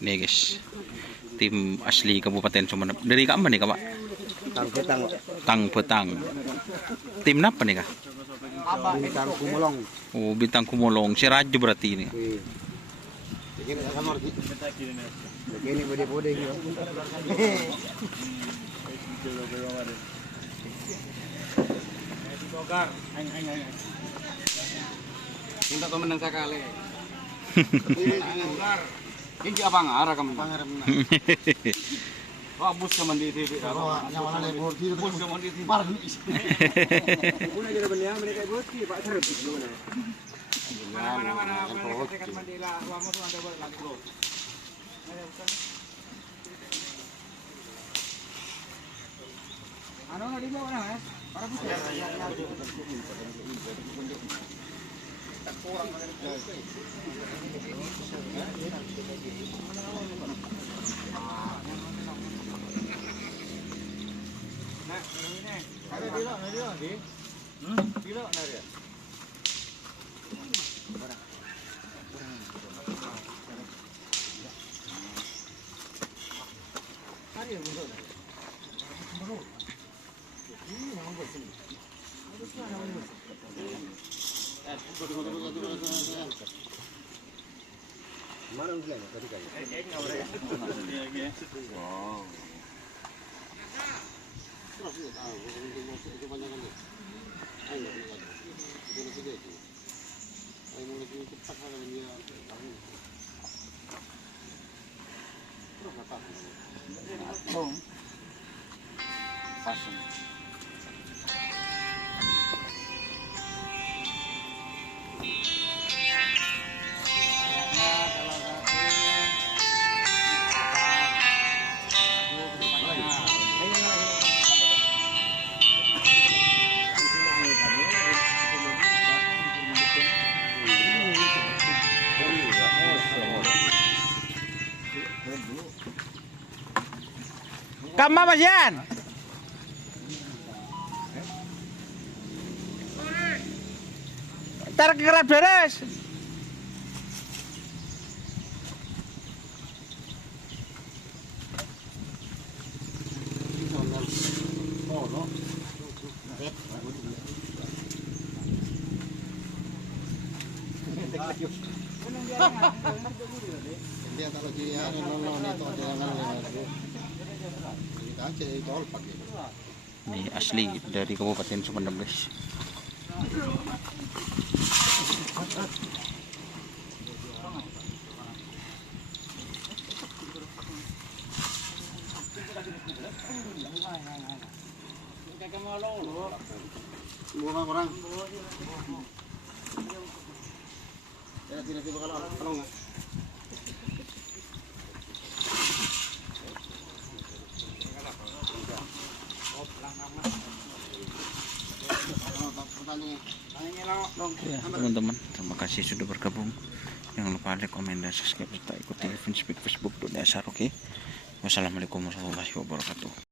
Nih guys, tim asli Kabupaten Sumeneb. Dari Kak nih Kak Pak? Tang-petang. Tang-petang. Tim apa nih Kak? Bintang Kumolong. Oh, Bintang Kumolong. Si Rajo berarti ini. Begini kamar. Begini bode-bode gitu. Minta temen sekali. Ini apa ngarah kamu? Wah, bus kamu di TV. Nyawa lagi bus kamu di TV. Parah nih. Punya jadi beliau mereka bus ki Pak Serep gimana? Mana mereka tekan mandila, uang itu ada buat lagi bro. Ano na di mo na eh? Para bus. Mana ujian tadi kan? Wow. Kama Mas Yan. Ntar kekerap beres. Ini asli dari Kabupaten Sumeneb guys. Orang. Ya tiba-tiba kalau nggak. Ya teman-teman, terima kasih sudah bergabung. Jangan lupa like, komen, dan subscribe serta ikuti Facebook.Dunia Asar. Oke. Wassalamualaikum warahmatullahi wabarakatuh.